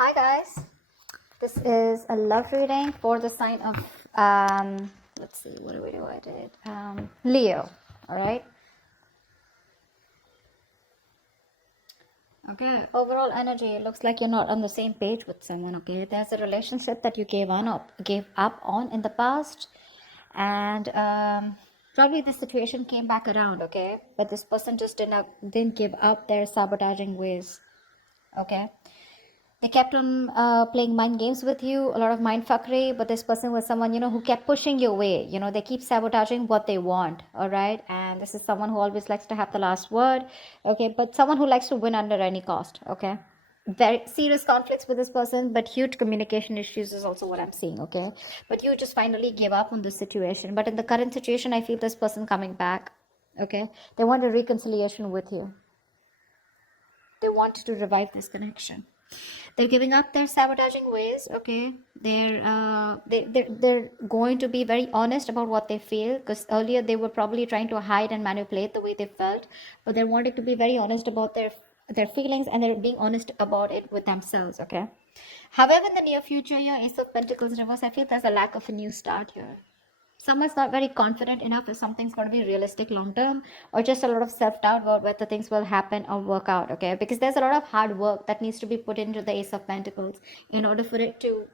Hi guys, this is a love reading for the sign of let's see, what do I did? Leo. All right. Okay. Overall energy, it looks like you're not on the same page with someone. Okay, there's a relationship that you gave up on in the past, and probably the situation came back around. Okay, but this person just didn't give up their sabotaging ways. Okay, they kept on playing mind games with you, a lot of mind fuckery, but this person was someone, who kept pushing you away. They keep sabotaging what they want, all right? And this is someone who always likes to have the last word, okay? But someone who likes to win under any cost, okay? Very serious conflicts with this person, but huge communication issues is also what I'm seeing, okay? But you just finally gave up on this situation. But in the current situation, I feel this person coming back, okay? They want a reconciliation with you. They want to revive this connection. They're giving up their sabotaging ways. Okay, they're going to be very honest about what they feel, because earlier they were probably trying to hide and manipulate the way they felt, but they're wanting to be very honest about their feelings, and they're being honest about it with themselves. Okay, however, in the near future, your Ace of Pentacles reverse, I feel there's a lack of a new start here. Someone's not very confident enough if something's going to be realistic long term, or just a lot of self-doubt about whether things will happen or work out. Okay, because there's a lot of hard work that needs to be put into the Ace of Pentacles in order for it to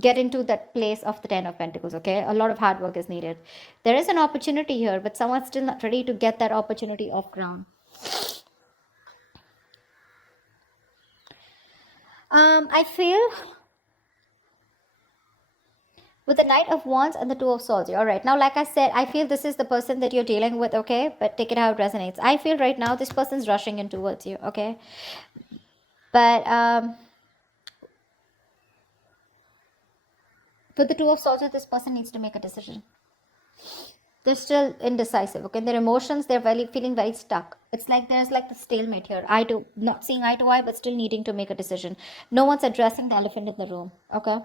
get into that place of the Ten of Pentacles. Okay, a lot of hard work is needed. There is an opportunity here, but someone's still not ready to get that opportunity off ground. I feel with the Knight of Wands and the Two of Swords. All right, now like I said, I feel this is the person that you're dealing with. Okay, but take it how it resonates. I feel right now this person's rushing in towards you. Okay, but with the Two of Swords, this person needs to make a decision. They're still indecisive. Okay, their emotions, they're feeling very stuck. It's like there's like the stalemate here. Not seeing eye to eye, but still needing to make a decision. No one's addressing the elephant in the room. Okay,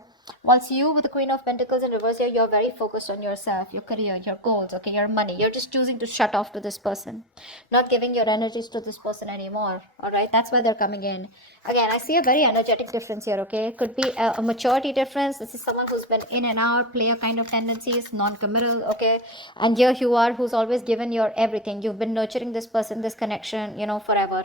once you with the Queen of Pentacles in reverse here, you're very focused on yourself, your career, your goals, okay, your money. You're just choosing to shut off to this person, not giving your energies to this person anymore. All right, that's why they're coming in. Again, I see a very energetic difference here. Okay, could be a maturity difference. This is someone who's been in and out, player kind of tendencies, non-committal. Okay, and here you are, who's always given your everything. You've been nurturing this person, this connection, forever.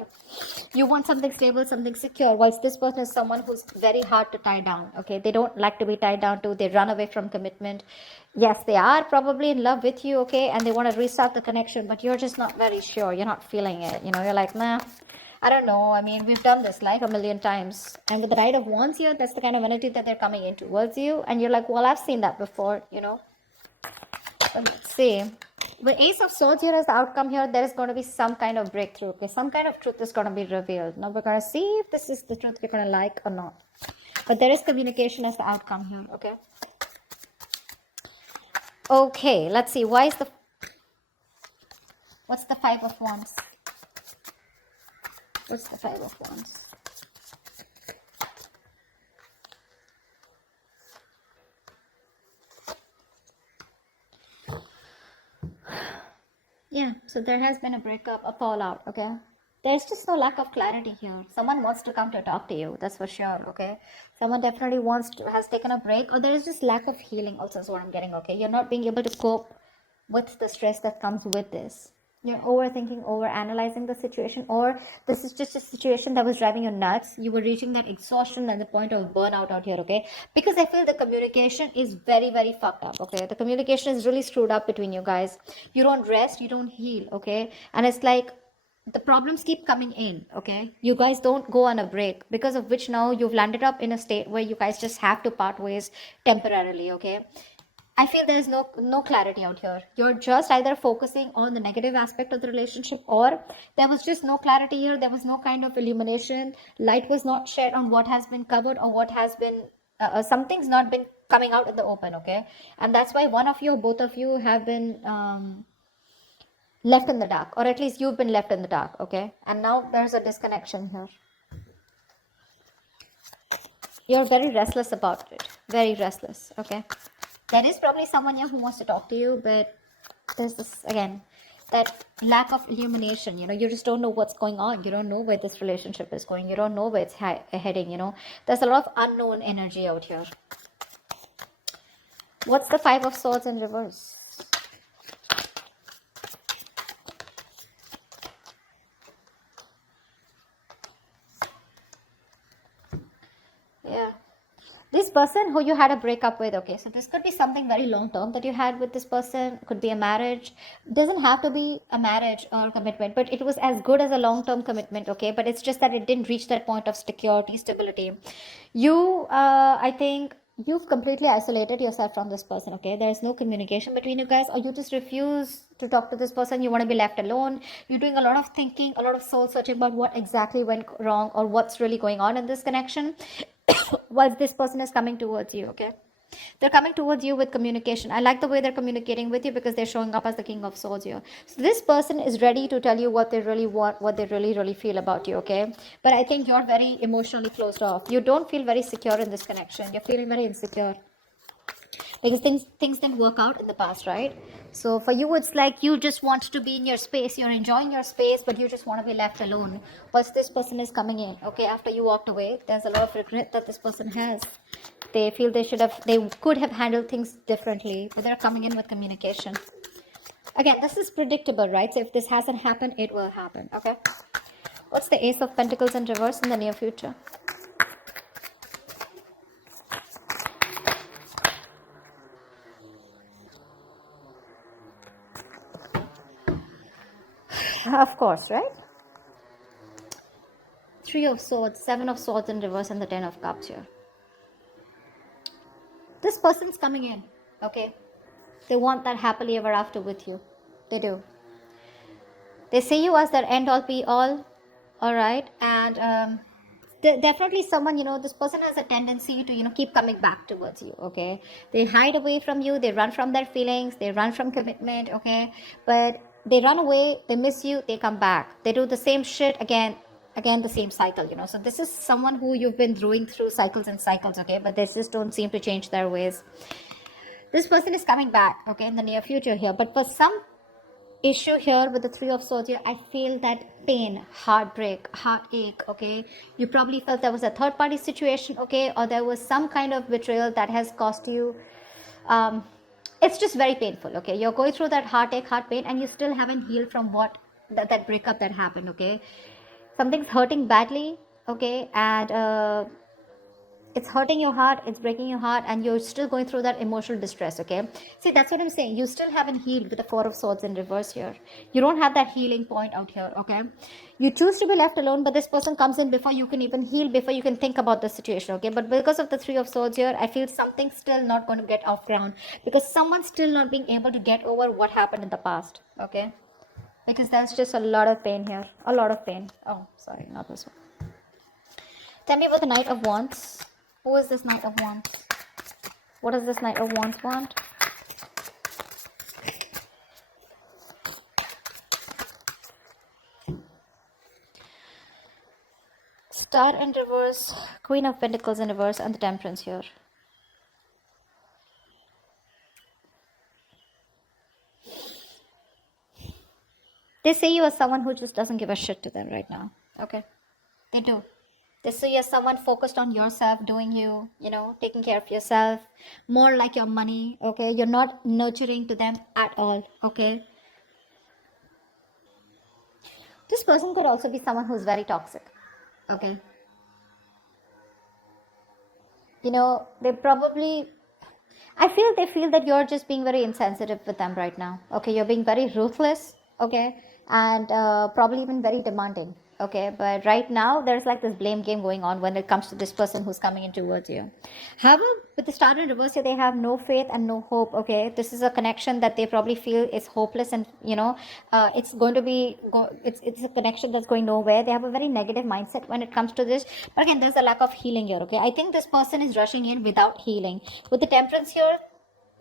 You want something stable, something secure, whilst this person is someone who's very hard to tie down. Okay, they don't like to be tied down to. They run away from commitment. Yes, they are probably in love with you. Okay, and they want to restart the connection, but you're just not very sure. You're not feeling it. You're like, nah, I don't know. I mean, we've done this like a million times. And with the Knight of Wands here, that's the kind of energy that they're coming in towards you. And you're like, well, I've seen that before. But let's see. With Ace of Swords here as the outcome here, there is going to be some kind of breakthrough. Okay, some kind of truth is going to be revealed. Now we're going to see if this is the truth you're going to like or not. But there is communication as the outcome here. Okay. Okay, let's see. What's the Five of Wands? What's the Five of Wands? Yeah, so there has been a breakup, a fallout, okay? There's just no lack of clarity here. Someone wants to come to talk to you, that's for sure, okay? Someone definitely has taken a break, or there is just lack of healing also is what I'm getting, okay? You're not being able to cope with the stress that comes with this. You're overthinking, overanalyzing the situation, or this is just a situation that was driving you nuts. You were reaching that exhaustion and the point of burnout out here, okay? Because I feel the communication is very, very fucked up, okay? The communication is really screwed up between you guys. You don't rest, you don't heal, okay? And it's like the problems keep coming in, okay? You guys don't go on a break, because of which now you've landed up in a state where you guys just have to part ways temporarily, okay? I feel there's no clarity out here. You're just either focusing on the negative aspect of the relationship, or there was just no clarity here. There was no kind of illumination. Light was not shed on what has been covered, or what has been something's not been coming out in the open. Okay, and that's why one of you, or both of you, have been left in the dark, or at least you've been left in the dark. Okay, and now there's a disconnection here. You're very restless about it. Very restless. Okay. There is probably someone here who wants to talk to you, but there's this again. that lack of illumination, you just don't know what's going on. You don't know where this relationship is going. You don't know where it's heading. There's a lot of unknown energy out here. What's the Five of Swords in reverse? Yeah. This person who you had a breakup with, okay, so this could be something very long term that you had with this person. Could be a marriage. Doesn't have to be a marriage or commitment, but it was as good as a long term commitment, okay, but it's just that it didn't reach that point of security, stability. I think you've completely isolated yourself from this person, okay. There's no communication between you guys, or you just refuse to talk to this person. You want to be left alone. You're doing a lot of thinking, a lot of soul searching about what exactly went wrong or what's really going on in this connection. While this person is coming towards you, okay, they're coming towards you with communication. I like the way they're communicating with you because they're showing up as the King of Swords here. So this person is ready to tell you what they really want, what they really feel about you, okay. But I think you're very emotionally closed off. You don't feel very secure in this connection. You're feeling very insecure because things didn't work out in the past, right? So for you, it's like you just want to be in your space. You're enjoying your space, but you just want to be left alone. Once this person is coming in, okay, after you walked away, there's a lot of regret that this person has. They feel they could have handled things differently, but they're coming in with communication. Again, this is predictable, right? So if this hasn't happened, it will happen, okay? What's the Ace of Pentacles in reverse in the near future? Of course, right? Three of Swords, Seven of Swords in reverse, and the Ten of Cups here. This person's coming in, okay? They want that happily ever after with you. They do. They see you as their end all be all right? And definitely someone, this person has a tendency to, keep coming back towards you, okay? They hide away from you. They run from their feelings. They run from commitment, okay? But they run away. They miss you. They come back. They do the same shit again, the same cycle, so this is someone who you've been going through cycles and cycles, okay, but they just don't seem to change their ways. This person is coming back, okay, in the near future here, but for some issue here with the Three of Swords here, I feel that pain, heartbreak, heartache, okay. You probably felt there was a third party situation, okay, or there was some kind of betrayal that has cost you. It's just very painful, okay. You're going through that heartache, heart pain, and you still haven't healed from what that breakup that happened, okay. Something's hurting badly, okay, and it's hurting your heart, it's breaking your heart, and you're still going through that emotional distress, okay. See, that's what I'm saying. You still haven't healed with the Four of Swords in reverse here. You don't have that healing point out here, okay. You choose to be left alone, but this person comes in before you can even heal, before you can think about the situation, okay. But because of the Three of Swords here, I feel something's still not going to get off ground, because someone's still not being able to get over what happened in the past, okay. Because there's just a lot of pain here. A lot of pain. Oh, sorry, not this one. Tell me about the Knight of Wands. Who is this Knight of Wands? What does this Knight of Wands want? Star in reverse, Queen of Pentacles in reverse, and the Temperance here. They see you as someone who just doesn't give a shit to them right now. Okay. They do. They see you as someone focused on yourself, doing you, taking care of yourself, more like your money, okay? You're not nurturing to them at all, okay? This person could also be someone who's very toxic, okay? They probably, they feel that you're just being very insensitive with them right now, okay? You're being very ruthless, okay? And probably even very demanding, okay. But right now there's like this blame game going on when it comes to this person who's coming in towards you. However, with the Star in reverse here, they have no faith and no hope, okay. This is a connection that they probably feel is hopeless, and it's going to be it's a connection that's going nowhere. They have a very negative mindset when it comes to this. But again, there's a lack of healing here, okay. I think this person is rushing in without healing. With the Temperance here,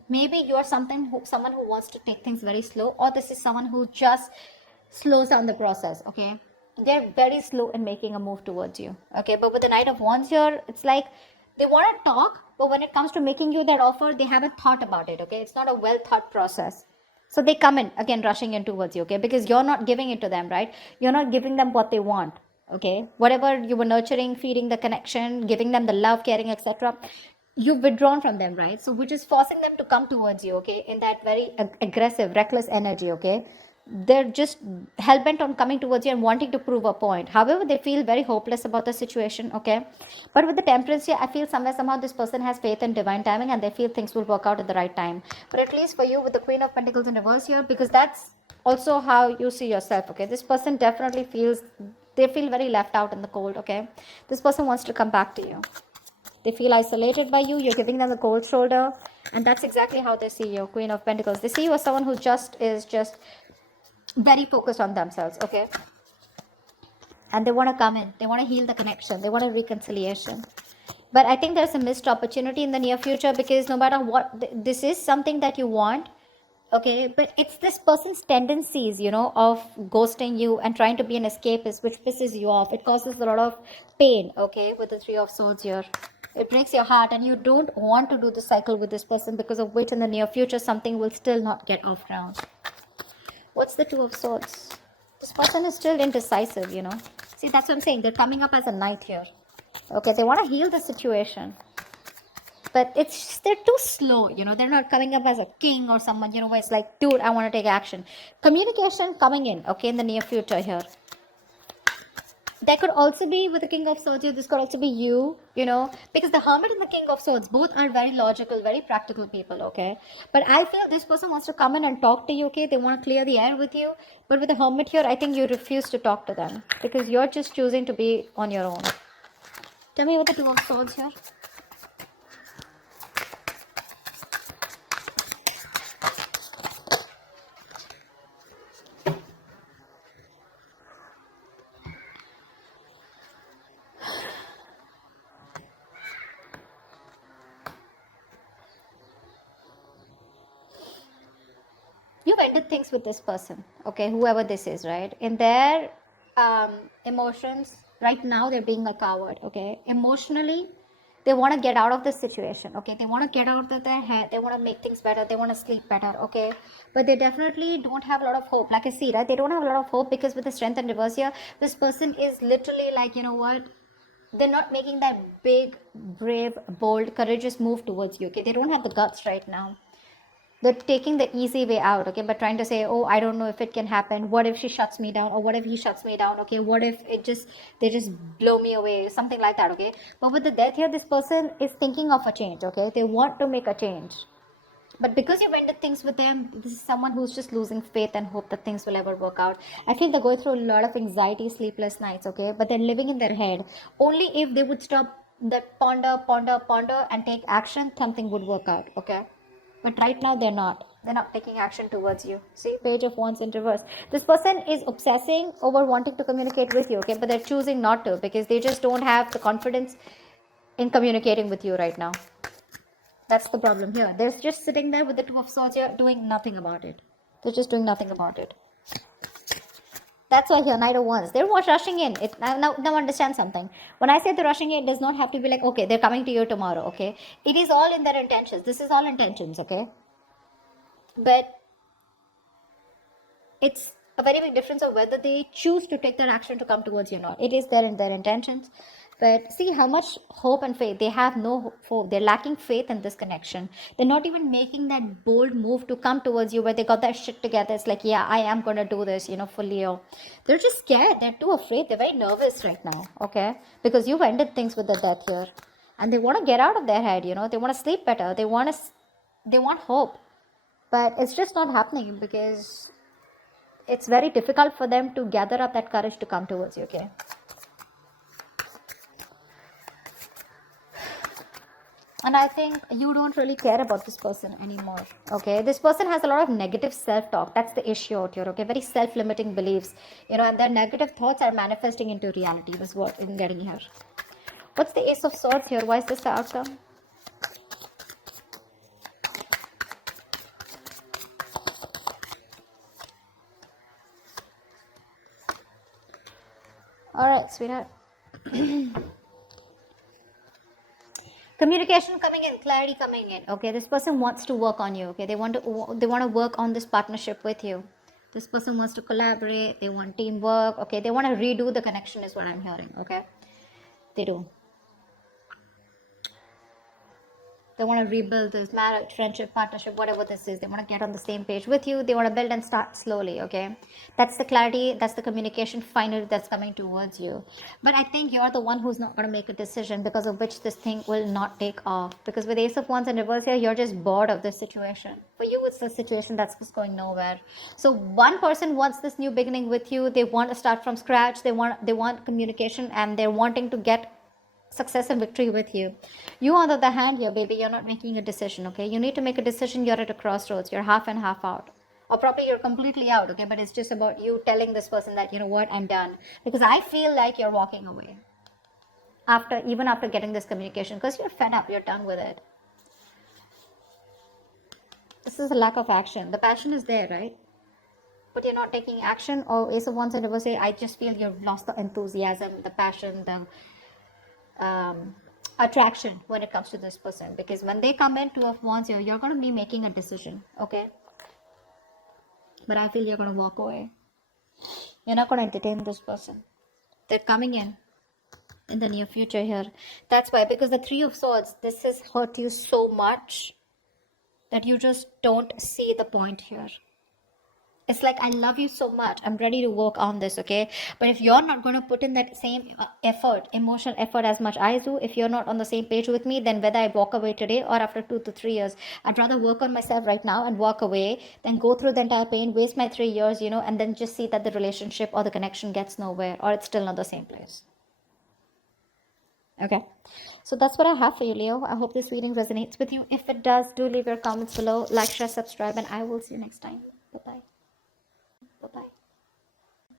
maybe you're someone who wants to take things very slow, or this is someone who just slows down the process, okay. They're very slow in making a move towards you, okay. But with the Knight of Wands here, it's like they want to talk, but when it comes to making you that offer, they haven't thought about it, okay. It's not a well thought process. So they come in again, rushing in towards you, okay? Because you're not giving it to them, right? You're not giving them what they want, okay? Whatever you were nurturing, feeding the connection, giving them the love, caring, etc., you've withdrawn from them, right? So which is forcing them to come towards you, okay? In that very aggressive, reckless energy, okay? They're just hell-bent on coming towards you and wanting to prove a point. However, they feel very hopeless about the situation, okay? But with the temperance here, I feel somewhere somehow this person has faith in divine timing and they feel things will work out at the right time. But at least for you with the Queen of Pentacles in reverse here, because that's also how you see yourself, okay? This person definitely feels, they feel very left out in the cold, okay? This person wants to come back to you. They feel isolated by you. You're giving them the cold shoulder. And that's exactly how they see you, Queen of Pentacles. They see you as someone who is just very focused on themselves, okay? And they want to come in. They want to heal the connection. They want a reconciliation. But I think there's a missed opportunity in the near future, because no matter what, this is something that you want, okay? But it's this person's tendencies, of ghosting you and trying to be an escapist, which pisses you off. It causes a lot of pain, okay, with the Three of Swords here. It breaks your heart, and you don't want to do the cycle with this person, because of which in the near future something will still not get off ground. What's the Two of Swords? This person is still indecisive, See, that's what I'm saying. They're coming up as a knight here. Okay, they want to heal the situation. But they're too slow, They're not coming up as a king or someone, where it's like, dude, I want to take action. Communication coming in, okay, in the near future here. There could also be with the King of Swords here, this could also be you, because the Hermit and the King of Swords both are very logical, very practical people, okay? But I feel this person wants to come in and talk to you, okay? They want to clear the air with you. But with the Hermit here, I think you refuse to talk to them, because you're just choosing to be on your own. Tell me what the Two of Swords here. You've ended things with this person, okay, whoever this is, right? In their emotions right now, they're being a coward, okay? Emotionally, they want to get out of this situation, okay? They want to get out of their head. They want to make things better. They want to sleep better, okay? But they definitely don't have a lot of hope. Like I see, right? They don't have a lot of hope, because with the Strength and reverse here, this person is literally like, you know what? They're not making that big, brave, bold, courageous move towards you, okay? They don't have the guts right now. They're taking the easy way out, okay, but trying to say, oh, I don't know if it can happen. What if she shuts me down? Or what if he shuts me down? Okay, what if they just blow me away? Something like that, okay? But with the Death here, this person is thinking of a change, okay? They want to make a change. But because you've ended things with them, this is someone who's just losing faith and hope that things will ever work out. I feel they're going through a lot of anxiety, sleepless nights, okay? But they're living in their head. Only if they would stop that ponder, and take action, something would work out, okay? But right now they're not taking action towards you. See, Page of Wands in reverse. This person is obsessing over wanting to communicate with you, okay, but they're choosing not to, because they just don't have the confidence in communicating with you right now. That's the problem here. They're just sitting there with the Two of Swords here, doing nothing about it. They're just doing nothing about it. That's why here, Knight of Wands. They're rushing in. Now understand something. When I say they're rushing in, it does not have to be like, okay, they're coming to you tomorrow, okay? It is all in their intentions. This is all intentions, okay? But it's a very big difference of whether they choose to take their action to come towards you or not. It is there in their intentions. But see how much hope and faith. They have no hope. They're lacking faith in this connection. They're not even making that bold move to come towards you where they got that shit together. It's like, yeah, I am going to do this, fully. They're just scared. They're too afraid. They're very nervous right now, okay? Because you've ended things with the Death here. And they want to get out of their head, They want to sleep better. They want hope. But it's just not happening, because it's very difficult for them to gather up that courage to come towards you, okay? And I think you don't really care about this person anymore, okay? This person has a lot of negative self-talk. That's the issue out here, okay? Very self-limiting beliefs, and their negative thoughts are manifesting into reality. That's what I'm getting here. What's the Ace of Swords here? Why is this the outcome? All right, sweetheart. Communication coming in, clarity coming in. Okay, this person wants to work on you. Okay, they want to work on this partnership with you. This person wants to collaborate. They want teamwork. Okay, they want to redo the connection is what I'm hearing. Okay, they do. They want to rebuild this marriage, friendship, partnership, whatever this is. They want to get on the same page with you. They want to build and start slowly. Okay, that's the clarity. That's the communication finally that's coming towards you. But I think you're the one who's not going to make a decision, because of which this thing will not take off. Because with Ace of Wands and reverse here, you're just bored of this situation. For you, it's a situation that's just going nowhere. So one person wants this new beginning with you. They want to start from scratch. They want communication, and they're wanting to get success and victory with you. You, on the other hand, here, baby, you're not making a decision. Okay, you need to make a decision. You're at a crossroads. You're half and half out, or probably you're completely out. Okay, but it's just about you telling this person that, you know what, I'm done, because I feel like you're walking away even after getting this communication, because you're fed up. You're done with it. This is a lack of action. The passion is there, right? But you're not taking action. Or Ace of Wands and Reverse say, I just feel you've lost the enthusiasm, the passion, the attraction when it comes to this person. Because when they come in, Two of Wands, you're going to be making a decision. Okay, but I feel you're going to walk away. You're not going to entertain this person. They're coming in the near future here. That's why, because the Three of Swords, this has hurt you so much that you just don't see the point here. It's like, I love you so much, I'm ready to work on this. Okay, but if you're not going to put in that same effort, emotional effort, as much I do, if you're not on the same page with me, then whether I walk away today or after 2 to 3 years, I'd rather work on myself right now and walk away than go through the entire pain, waste my 3 years, and then just see that the relationship or the connection gets nowhere, or it's still not the same place. Okay, so that's what I have for you, Leo. I hope this reading resonates with you. If it does, do leave your comments below, like, share, subscribe, and I will see you next time. Bye bye. Bye bye.